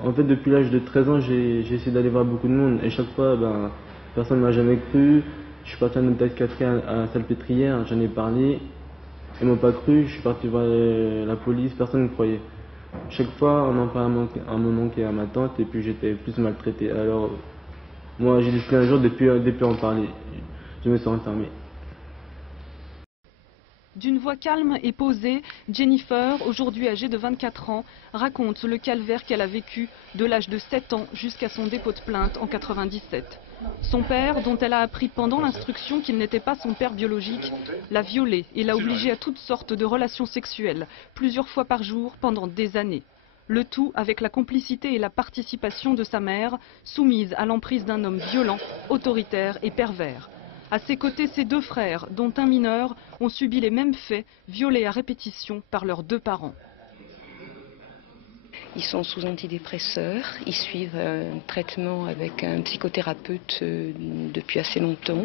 En fait, depuis l'âge de 13 ans, j'ai essayé d'aller voir beaucoup de monde et chaque fois, personne ne m'a jamais cru. Je suis parti en hôpital psychiatrique à Salpêtrière, j'en ai parlé, ils m'ont pas cru, je suis parti voir la police, personne ne me croyait. Chaque fois, on en parlait à mon oncle et à ma tante et puis j'étais plus maltraité. Alors, moi, j'ai décidé un jour depuis en parler. Je me suis enfermé. D'une voix calme et posée, Jennifer, aujourd'hui âgée de 24 ans, raconte le calvaire qu'elle a vécu de l'âge de 7 ans jusqu'à son dépôt de plainte en 97. Son père, dont elle a appris pendant l'instruction qu'il n'était pas son père biologique, l'a violée et l'a obligée à toutes sortes de relations sexuelles, plusieurs fois par jour pendant des années. Le tout avec la complicité et la participation de sa mère, soumise à l'emprise d'un homme violent, autoritaire et pervers. À ses côtés, ses deux frères, dont un mineur, ont subi les mêmes faits, violés à répétition par leurs deux parents. Ils sont sous antidépresseurs, ils suivent un traitement avec un psychothérapeute depuis assez longtemps.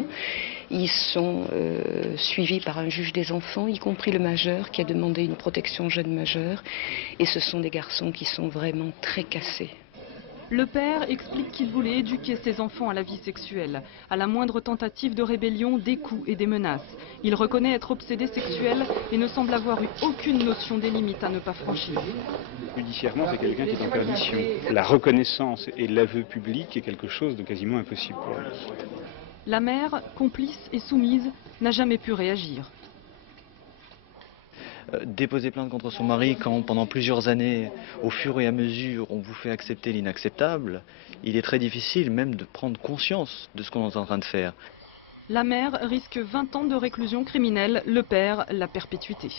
Ils sont suivis par un juge des enfants, y compris le majeur qui a demandé une protection jeune majeur. Et ce sont des garçons qui sont vraiment très cassés. Le père explique qu'il voulait éduquer ses enfants à la vie sexuelle. À la moindre tentative de rébellion, des coups et des menaces. Il reconnaît être obsédé sexuel et ne semble avoir eu aucune notion des limites à ne pas franchir. Judiciairement, c'est quelqu'un qui est en perdition. La reconnaissance et l'aveu public est quelque chose de quasiment impossible pour lui. La mère, complice et soumise, n'a jamais pu réagir. Déposer plainte contre son mari quand pendant plusieurs années, au fur et à mesure, on vous fait accepter l'inacceptable, il est très difficile même de prendre conscience de ce qu'on est en train de faire. La mère risque 20 ans de réclusion criminelle, le père la perpétuité.